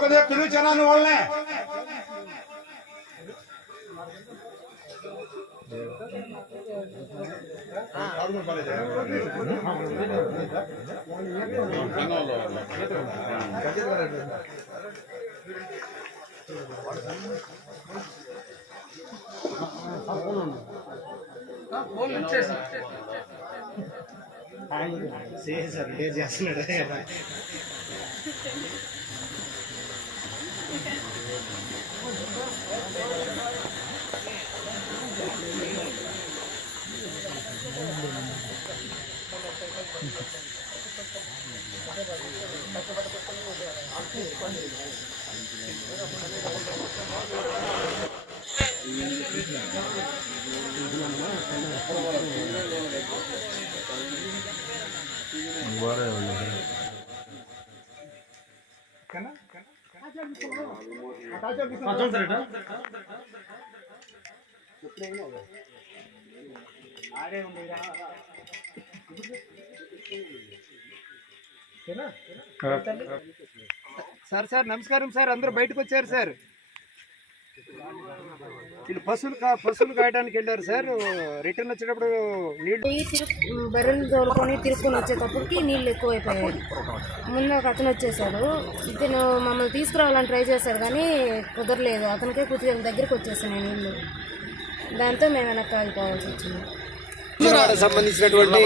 కొద్దిగా పిలుచాను వాళ్ళనే సార్ లేట్ చేస్తున్నాడు సార్ సార్ నమస్కారం సార్ అందరూ బయటకు వచ్చారు సార్. వీళ్ళు పశువులు కా పశువులు కాయడానికి వెళ్ళారు సార్. రిటర్న్ వచ్చేటప్పుడు నీళ్ళు బర్రెలు తోలుకొని తిరుక్కొని వచ్చేటప్పటికి నీళ్ళు ఎక్కువైపోయాయి. ముందు ఒక అతను వచ్చేసాడు. ఇతను మమ్మల్ని తీసుకురావాలని ట్రై చేశాడు కానీ కుదరలేదు. అతనికే కుదిరే దగ్గరికి వచ్చేసాను నీళ్ళు. దాంతో మేము వెనక్కి ఆగిపోవాల్సి వచ్చింది. సంబంధించినటువంటి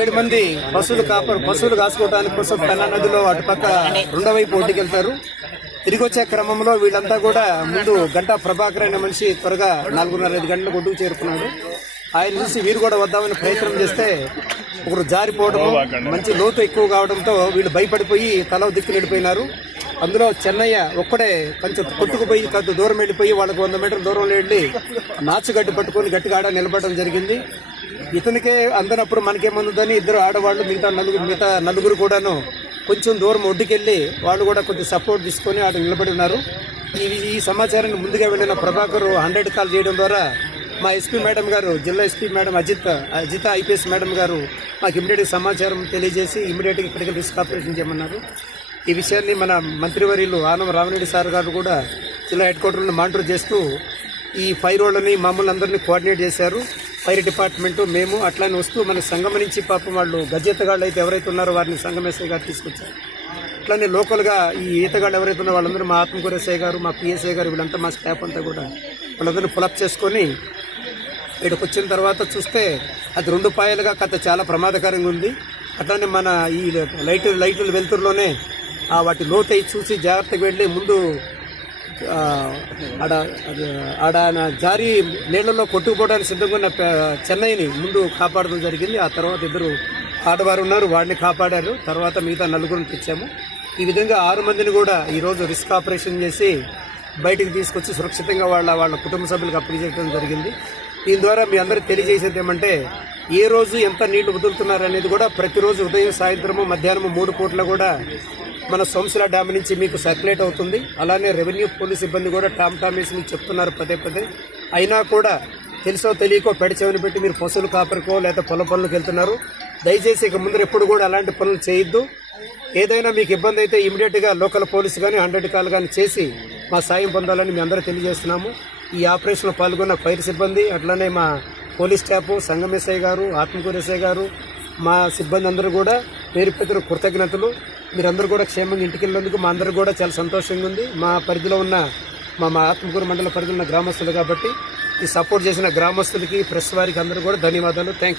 ఏడు మంది బస్సులు కాపరు బస్సులు కాసుకోవడానికి కోసం పెన్నా నదిలో అటుపక్క రెండో వైపు ఒడ్డుకెళ్తారు. తిరిగి వచ్చే క్రమంలో వీళ్ళంతా కూడా ముందు గంటా ప్రభాకర్ అనే మనిషి త్వరగా నాలుగున్నర ఐదు గంటలకు ఒడ్డుకు చేరుకున్నాడు. ఆయన చూసి వీరు కూడా వద్దామని ప్రయత్నం చేస్తే ఒకరు జారిపోవడం మంచి లోతు ఎక్కువ కావడంతో వీళ్ళు భయపడిపోయి తల దిక్కు వెళ్ళిపోయినారు అందులో చెన్నయ్య ఒక్కడే కొంచెం కొట్టుకుపోయి కొంత దూరం వెళ్ళిపోయి వాళ్ళకు వంద మీటర్ల దూరంలో వెళ్ళి నాచుగడ్డి పట్టుకొని గట్టిగా ఆడ నిలబడడం జరిగింది. ఇతనికే అందనప్పుడు మనకేమందని ఇద్దరు ఆడవాళ్ళు మిగతా నలుగురు మిగతా నలుగురు కూడాను కొంచెం దూరం ఒడ్డుకెళ్ళి వాళ్ళు కూడా కొంచెం సపోర్ట్ తీసుకొని ఆడ నిలబడి ఉన్నారు. ఈ ఈ సమాచారాన్ని ముందుగా వెళ్ళిన ప్రభాకర్ హండ్రెడ్ కాల్ చేయడం ద్వారా మా ఎస్పీ మేడం గారు జిల్లా S P madam Ajit Ajitha I P S madam గారు మాకు ఇమీడియట్ సమాచారం తెలియజేసి ఇమీడియట్గా ఇక్కడికి రిస్క్ ఆపరేషన్ చేయమన్నారు. ఈ విషయాన్ని మన మంత్రివర్యులు ఆనం రామరెడ్డి సార్ గారు కూడా జిల్లా హెడ్ క్వార్టర్లో మానిటర్ చేస్తూ ఈ ఫైర్ రోడ్లని మమ్మల్ని అందరినీ కోఆర్డినేట్ చేశారు. ఫైర్ డిపార్ట్మెంట్ మేము అట్లానే వస్తూ మన సంఘం నుంచి పాపం వాళ్ళు గజెత్తగాళ్ళు అయితే ఎవరైతే ఉన్నారో వారిని సంఘం గారు తీసుకొచ్చారు. అట్లానే లోకల్గా ఈ ఈతగాళ్ళు ఎవరైతే ఉన్నారో వాళ్ళందరూ మా ఆత్మకూర ఎస్ఐ గారు మా పిఎస్ఐ గారు వీళ్ళంతా మా స్టాఫ్ అంతా కూడా వాళ్ళందరూ పులప్ చేసుకొని ఇక్కడికి వచ్చిన తర్వాత చూస్తే అది రెండు పాయలుగా కథ చాలా ప్రమాదకరంగా ఉంది. అట్లానే మన ఈ లైట్ లైట్లు వెలుతురులోనే ఆ వాటి లోతై చూసి జాగ్రత్తగా వెళ్ళి ముందు ఆడ ఆడ ఆయన జారి నీళ్ళలో కొట్టుకుపోవడానికి సిద్ధంగా ఉన్న చెన్నైని ముందు కాపాడడం జరిగింది. ఆ తర్వాత ఇద్దరు ఆడవారు ఉన్నారు వాడిని కాపాడారు. తర్వాత మిగతా నలుగురిని తెచ్చాము. ఈ విధంగా ఆరు మందిని కూడా ఈరోజు రిస్క్ ఆపరేషన్ చేసి బయటికి తీసుకొచ్చి సురక్షితంగా వాళ్ళ వాళ్ళ కుటుంబ సభ్యులకు అప్పగించడం జరిగింది. దీని ద్వారా మీ అందరికి తెలియజేసేది ఏమంటే ఏ రోజు ఎంత నీళ్ళు వదులుతున్నారు అనేది కూడా ప్రతిరోజు ఉదయం సాయంత్రము మధ్యాహ్నము మూడు పూట్ల కూడా మన సోమశిల డ్యామ్ నుంచి మీకు సర్క్యులేట్ అవుతుంది. అలానే రెవెన్యూ పోలీస్ సిబ్బంది కూడా టామ్ టామ్ వేసి మీకు చెప్తున్నారు పదే పదే. అయినా కూడా తెలుసో తెలియకో పెడచెవిని పెట్టి మీరు పశువులు కాపరికో లేదా పొల పనులకు వెళ్తున్నారు. దయచేసి ఇక ముందు ఎప్పుడు కూడా అలాంటి పనులు చేయొద్దు. ఏదైనా మీకు ఇబ్బంది అయితే ఇమీడియట్గా లోకల్ పోలీసు కానీ హండ్రెడ్ కాల్ కానీ చేసి మా సాయం పొందాలని మీ అందరూ తెలియజేస్తున్నాము. ఈ ఆపరేషన్లో పాల్గొన్న ఫైర్ సిబ్బంది అట్లానే మా పోలీస్ స్టాఫ్ సంగమేశయ్య గారు ఆత్మకూరేశయ్య గారు మా సిబ్బంది అందరూ కూడా పేరు పెద్దలు కృతజ్ఞతలు. మీరందరూ కూడా క్షేమంగా ఇంటికి వెళ్ళినందుకు మా అందరూ కూడా చాలా సంతోషంగా ఉంది. మా పరిధిలో ఉన్న మా మా ఆత్మకూరు మండల పరిధిలో ఉన్న గ్రామస్తులు కాబట్టి ఈ సపోర్ట్ చేసిన గ్రామస్తులకి ప్రెస్ వారికి అందరూ కూడా ధన్యవాదాలు. థ్యాంక్